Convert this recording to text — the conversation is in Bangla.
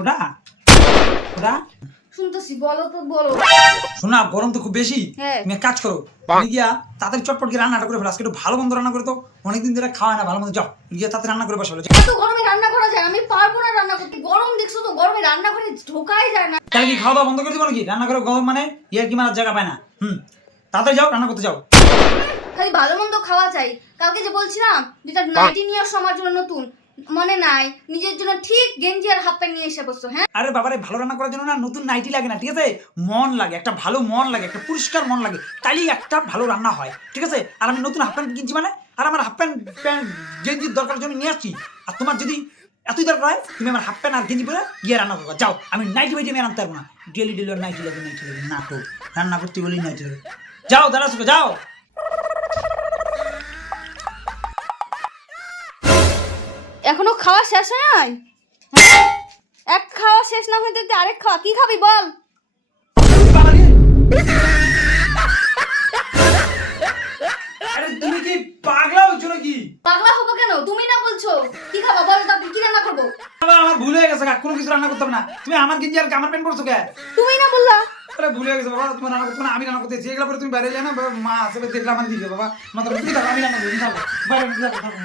ওটা ওটা শুনতেছি, বলো তো বলো। শোনা, গরম তো খুব বেশি। হ্যাঁ। তুমি এক কাজ করো, গিয়া তাড়াতাড়ি চটপট গিয়ে রান্নাটা করে ফেলো। আজকে একটু ভালো মন্দ রান্না করে তো, অনেকদিন ধরে খাওয়া না ভালো মন্দ। যাও গিয়ে তাড়াতাড়ি রান্না করে বসে ফেলো। এত গরমে রান্না করা যায়? আমি পারবো না রান্না করতে, গরম দেখছো তো, গরমে রান্না করে ঢোকাই যায় না। তাহলে কি খাওয়া দাওয়া বন্ধ করে দিব নাকি? রান্না করে গরম মানে ইয়ার কি মারার জায়গা পায় না। তাড়াতাড়ি যাও, রান্না করতে যাও। খালি ভালো মন্দ খাওয়া চাই। কালকে যে বলছিলাম যেটা নাইটি নিয়ে আসো আমার জন্য নতুন, মনে নাই? নিজের জন্য ঠিক গেঞ্জি আর হাফ প্যান্ট নিয়ে এসে বসছো। হ্যাঁ, আরে বাবারে, ভালো রান্না করার জন্য না নতুন নাইটি লাগে না, ঠিক আছে? মন লাগে, একটা ভালো মন লাগে, একটা পরিষ্কার মন লাগে, তাইলেই একটা ভালো রান্না হয়, ঠিক আছে? আর আমি নতুন হাফ প্যান্ট কিনছি মানে, আর আমার হাফ প্যান্ট গেঞ্জির দরকার জন্য নিয়ে আসছি। আর তোমার যদি এতই দরকার হয়, তুমি আমার হাফ প্যান্ট আর গেঞ্জি পরে গিয়ে রান্না করো। যাও, আমি নাইটি বাইটি আমি আনতে পারবো না। ডেলি ডেলি নাইটি লাগে, নাইটি লাগে না তো, রান্না করতে বলেই নাইটি লাগে। যাও দাঁড়া, যাও। এখনো খাওয়া শেষ হয় নাই? হ্যাঁ? এক খাওয়া শেষ না হইতে আরেক খাওয়া। কি খাবি বল? বাবারে, আরে তুমি কি পাগলা হয়েছো নাকি? পাগলা হবো কেন? তুমি না বলছো কি খাবা, বলো তো কি রান্না করবো? বাবা, আমার ভুল হয়ে গেছে, কোনো কিছু রান্না করতে হবে না। তুমি আমার গেঞ্জি আর আমার প্যান্ট পরছো কে? তুমি না বললা? আরে ভুলে গেছে বাবা, তোমার রান্না করতে না, আমি রান্না করতেছি। এগুলো পরে তুমি বাইরে যাও না, মা আসবে দেখলে আমার দিকে বাবা, মাত্র তুমি থাকো, আমি রান্না করি, তুমি থাকো বাইরে, থাকো।